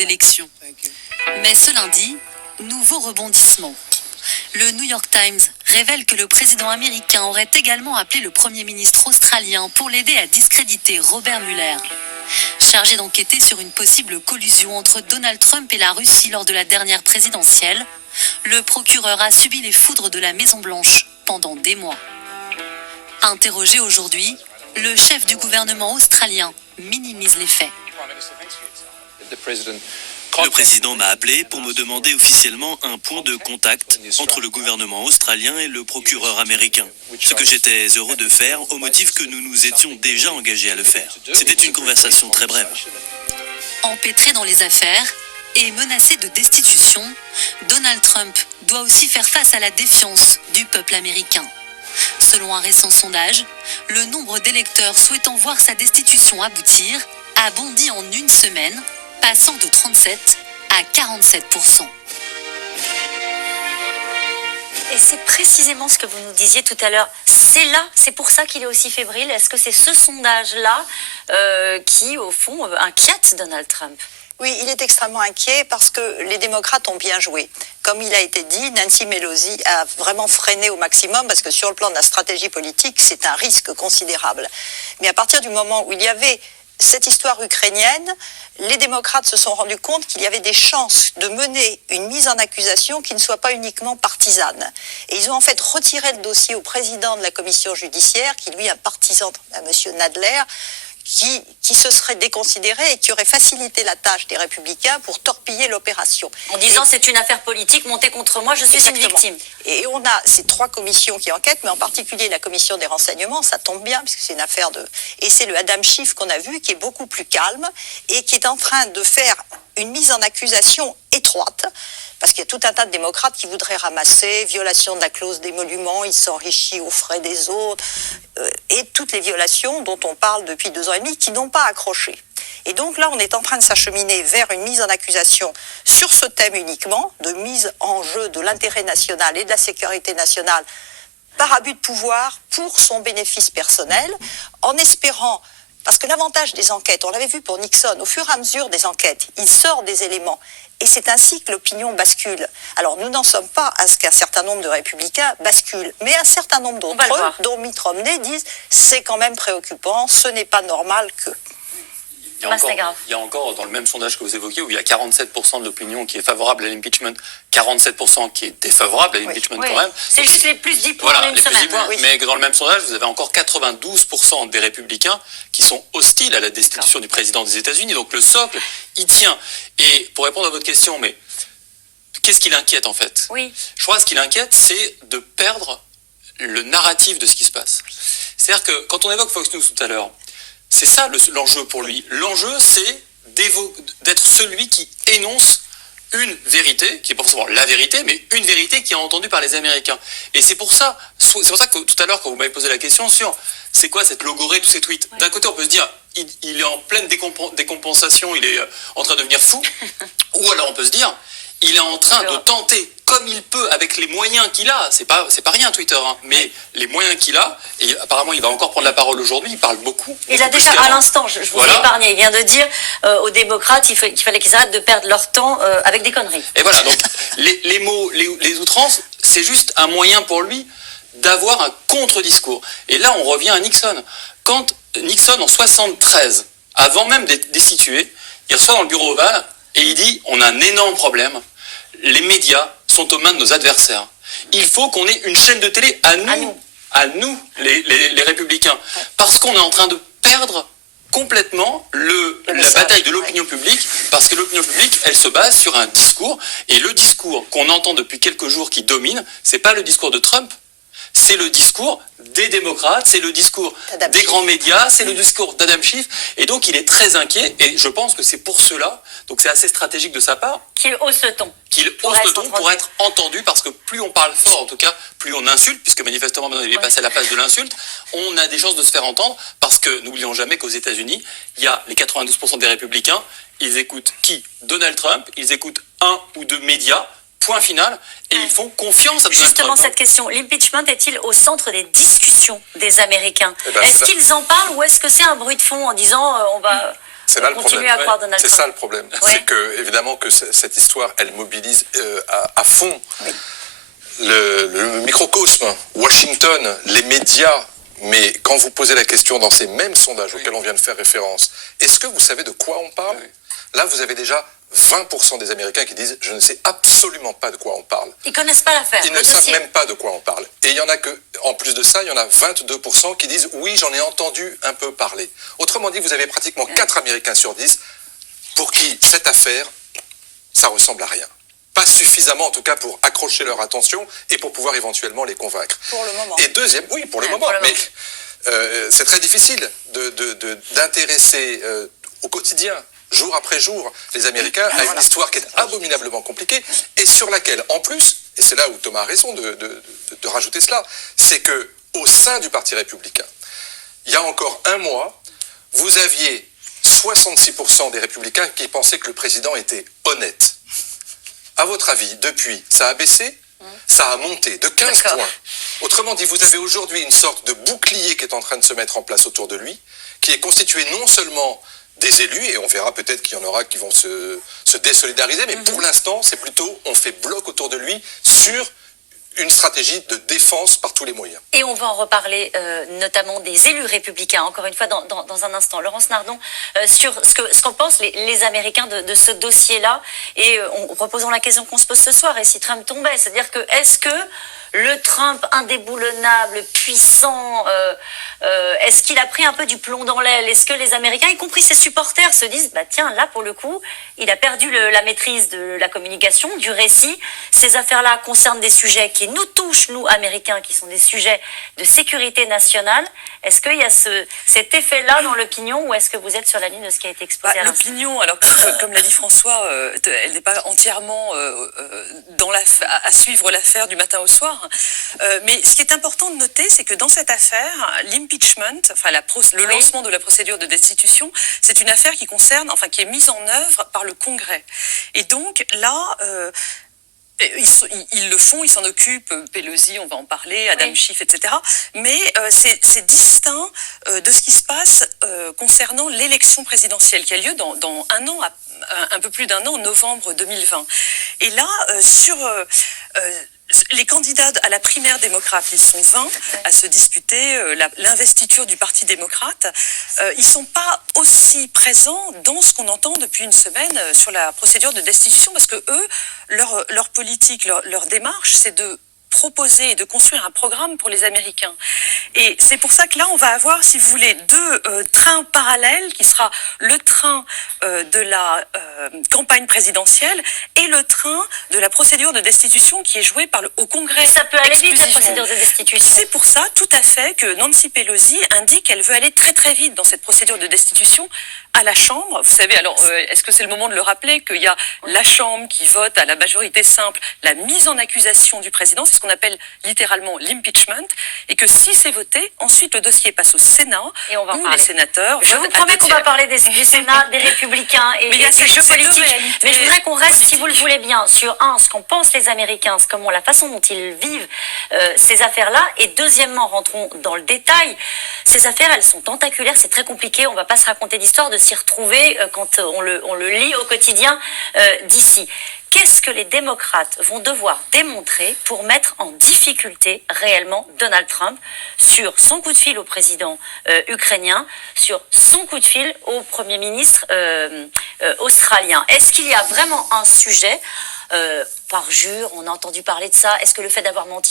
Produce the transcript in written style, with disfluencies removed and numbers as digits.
élections. Mais ce lundi, nouveau rebondissement. Le New York Times révèle que le président américain aurait également appelé le Premier ministre australien pour l'aider à discréditer Robert Mueller. Chargé d'enquêter sur une possible collusion entre Donald Trump et la Russie lors de la dernière présidentielle, le procureur a subi les foudres de la Maison-Blanche pendant des mois. Interrogé aujourd'hui, le chef du gouvernement australien minimise les faits. Le président m'a appelé pour me demander officiellement un point de contact entre le gouvernement australien et le procureur américain. Ce que j'étais heureux de faire au motif que nous nous étions déjà engagés à le faire. C'était une conversation très brève. Empêtré dans les affaires et menacé de destitution, Donald Trump doit aussi faire face à la défiance du peuple américain. Selon un récent sondage, le nombre d'électeurs souhaitant voir sa destitution aboutir a bondi en une semaine, passant de 37 à 47%. Et c'est précisément ce que vous nous disiez tout à l'heure. C'est pour ça qu'il est aussi fébrile. Est-ce que c'est ce sondage-là qui, au fond, inquiète Donald Trump ? Oui, il est extrêmement inquiet parce que les démocrates ont bien joué. Comme il a été dit, Nancy Pelosi a vraiment freiné au maximum parce que sur le plan de la stratégie politique, c'est un risque considérable. Mais à partir du moment où il y avait cette histoire ukrainienne, les démocrates se sont rendus compte qu'il y avait des chances de mener une mise en accusation qui ne soit pas uniquement partisane. Et ils ont en fait retiré le dossier au président de la commission judiciaire, qui lui est un partisan, M. Nadler, qui se serait déconsidéré et qui aurait facilité la tâche des Républicains pour torpiller l'opération. En disant c'est une affaire politique montée contre moi, je suis une victime. Et on a ces trois commissions qui enquêtent, mais en particulier la commission des renseignements, ça tombe bien puisque c'est une affaire de... Et c'est le Adam Schiff qu'on a vu qui est beaucoup plus calme et qui est en train de faire une mise en accusation étroite. Parce qu'il y a tout un tas de démocrates qui voudraient ramasser, violation de la clause d'émolument, il s'enrichit aux frais des autres, et toutes les violations dont on parle depuis 2 ans et demi qui n'ont pas accroché. Et donc là, on est en train de s'acheminer vers une mise en accusation sur ce thème uniquement, de mise en jeu de l'intérêt national et de la sécurité nationale par abus de pouvoir pour son bénéfice personnel, en espérant... Parce que l'avantage des enquêtes, on l'avait vu pour Nixon, au fur et à mesure des enquêtes, il sort des éléments. Et c'est ainsi que l'opinion bascule. Alors nous n'en sommes pas à ce qu'un certain nombre de républicains basculent, mais un certain nombre d'entre eux, dont Mitt Romney, disent c'est quand même préoccupant, ce n'est pas normal que... Il y a encore, dans le même sondage que vous évoquiez, où il y a 47% de l'opinion qui est favorable à l'impeachment, 47% qui est défavorable à l'impeachment quand même. C'est juste les plus 10 points en une semaine. 10 points. Oui. Mais dans le même sondage, vous avez encore 92% des républicains qui sont hostiles à la destitution du président des États-Unis. Donc le socle, il tient. Et pour répondre à votre question, mais qu'est-ce qui l'inquiète en fait ? Oui. Je crois que ce qui l'inquiète, c'est de perdre le narratif de ce qui se passe. C'est-à-dire que quand on évoque Fox News tout à l'heure, c'est ça l'enjeu pour lui. L'enjeu, c'est d'être celui qui énonce une vérité, qui n'est pas forcément la vérité, mais une vérité qui est entendue par les Américains. Et c'est pour ça que tout à l'heure, quand vous m'avez posé la question sur c'est quoi cette logorée, tous ces tweets, d'un côté, on peut se dire il est en pleine décompensation, il est en train de devenir fou, ou alors on peut se dire il est en train de tenter, comme il peut, avec les moyens qu'il a, c'est pas rien Twitter, hein, mais les moyens qu'il a, et apparemment il va encore prendre la parole aujourd'hui, il parle beaucoup. Il a déjà, à l'instant, je vous ai épargné, il vient de dire aux démocrates qu'il fallait qu'ils arrêtent de perdre leur temps avec des conneries. Et voilà, donc les mots, les outrances, c'est juste un moyen pour lui d'avoir un contre-discours. Et là on revient à Nixon. Quand Nixon, en 73, avant même d'être destitué, il reçoit dans le bureau ovale, et il dit, on a un énorme problème, les médias sont aux mains de nos adversaires. Il faut qu'on ait une chaîne de télé à nous, les républicains. Parce qu'on est en train de perdre complètement la bataille de l'opinion publique, parce que l'opinion publique, elle se base sur un discours, et le discours qu'on entend depuis quelques jours qui domine, c'est pas le discours de Trump, c'est le discours des démocrates, c'est le discours des grands médias, c'est le discours d'Adam Schiff, et donc il est très inquiet, et je pense que c'est pour cela, donc c'est assez stratégique de sa part, qu'il hausse le ton. Qu'il hausse le ton pour être entendu, parce que plus on parle fort, en tout cas, plus on insulte, puisque manifestement maintenant il est passé à la phase de l'insulte, on a des chances de se faire entendre, parce que n'oublions jamais qu'aux États-Unis, il y a les 92% des républicains, ils écoutent qui ? Donald Trump, ils écoutent un ou deux médias, point final, et ils font confiance à Donald Trump. Justement, cette question, l'impeachment est-il au centre des discussions des Américains ? Est-ce qu'ils en parlent ou est-ce que c'est un bruit de fond en disant on va C'est là le continuer problème. à croire Donald C'est Trump. ça le problème. Ouais. C'est que, évidemment, que cette histoire, elle mobilise à fond le microcosme, Washington, les médias. Mais quand vous posez la question dans ces mêmes sondages auxquels on vient de faire référence, est-ce que vous savez de quoi on parle? Là, vous avez déjà 20% des Américains qui disent « je ne sais absolument pas de quoi on parle ». Ils connaissent pas l'affaire. Ils ne savent même pas de quoi on parle. Et il y en a que, en plus de ça, il y en a 22% qui disent « oui, j'en ai entendu un peu parler ». Autrement dit, vous avez pratiquement 4 Américains sur 10 pour qui cette affaire, ça ressemble à rien. Pas suffisamment, en tout cas, pour accrocher leur attention et pour pouvoir éventuellement les convaincre. Pour le moment. Et deuxième, oui, pour le moment, pour le mais c'est très difficile d'intéresser au quotidien, jour après jour, les Américains à une histoire qui est abominablement compliquée et sur laquelle, en plus, et c'est là où Thomas a raison de rajouter cela, c'est que au sein du Parti républicain, il y a encore un mois, vous aviez 66% des républicains qui pensaient que le président était honnête. À votre avis, depuis, ça a baissé? Ça a monté de 15 points. Autrement dit, vous avez aujourd'hui une sorte de bouclier qui est en train de se mettre en place autour de lui, qui est constitué non seulement des élus, et on verra peut-être qu'il y en aura qui vont se désolidariser, mais pour l'instant, c'est plutôt, on fait bloc autour de lui sur une stratégie de défense par tous les moyens. Et on va en reparler notamment des élus républicains, encore une fois dans un instant. Laurence Nardon, sur ce qu'en pensent les Américains de ce dossier-là, et reposons la question qu'on se pose ce soir, et si Trump tombait, c'est-à-dire que est-ce que le Trump indéboulonnable, puissant, est-ce qu'il a pris un peu du plomb dans l'aile? Est-ce que les Américains, y compris ses supporters, se disent bah tiens, là pour le coup, il a perdu la maîtrise de la communication, du récit. Ces affaires-là concernent des sujets qui nous touchent, nous Américains, qui sont des sujets de sécurité nationale. Est-ce qu'il y a cet effet-là dans l'opinion, ou est-ce que vous êtes sur la ligne de ce qui a été exposé à l'instant? L'opinion, alors comme l'a dit François, elle n'est pas entièrement à suivre l'affaire du matin au soir. Mais ce qui est important de noter, c'est que dans cette affaire, l'impeachment, enfin le lancement de la procédure de destitution, c'est une affaire qui concerne, enfin qui est mise en œuvre par le Congrès. Et donc là, ils le font, ils s'en occupent, Pelosi, on va en parler, Adam Schiff, etc. Mais c'est distinct de ce qui se passe concernant l'élection présidentielle qui a lieu dans un peu plus d'un an, en novembre 2020. Et là, les candidats à la primaire démocrate, ils sont 20 à se disputer l'investiture du Parti démocrate. Ils ne sont pas aussi présents dans ce qu'on entend depuis une semaine sur la procédure de destitution, parce que eux, leur politique, leur démarche, c'est de proposer et de construire un programme pour les Américains. Et c'est pour ça que là, on va avoir, si vous voulez, deux trains parallèles, qui sera le train de la campagne présidentielle et le train de la procédure de destitution qui est jouée au Congrès. Ça peut aller vite, la procédure de destitution. C'est pour ça, tout à fait, que Nancy Pelosi indique qu'elle veut aller très très vite dans cette procédure de destitution à la Chambre. Vous savez, alors, est-ce que c'est le moment de le rappeler qu'il y a la Chambre qui vote à la majorité simple la mise en accusation du président, c'est ce qu'on appelle littéralement l'impeachment, et que si c'est voté, ensuite le dossier passe au Sénat, et on va où les sénateurs... Je vous promets qu'on va parler du Sénat, des Républicains et des jeux politiques. Mais je voudrais qu'on reste, si vous le voulez bien, sur ce qu'on pense les Américains, la façon dont ils vivent ces affaires-là, et deuxièmement, rentrons dans le détail. Ces affaires, elles sont tentaculaires, c'est très compliqué, on ne va pas se raconter d'histoire, de s'y retrouver quand on le lit au quotidien d'ici. Qu'est-ce que les démocrates vont devoir démontrer pour mettre en difficulté réellement Donald Trump sur son coup de fil au président ukrainien, sur son coup de fil au Premier ministre australien? Est-ce qu'il y a vraiment un sujet, parjure, on a entendu parler de ça, est-ce que le fait d'avoir menti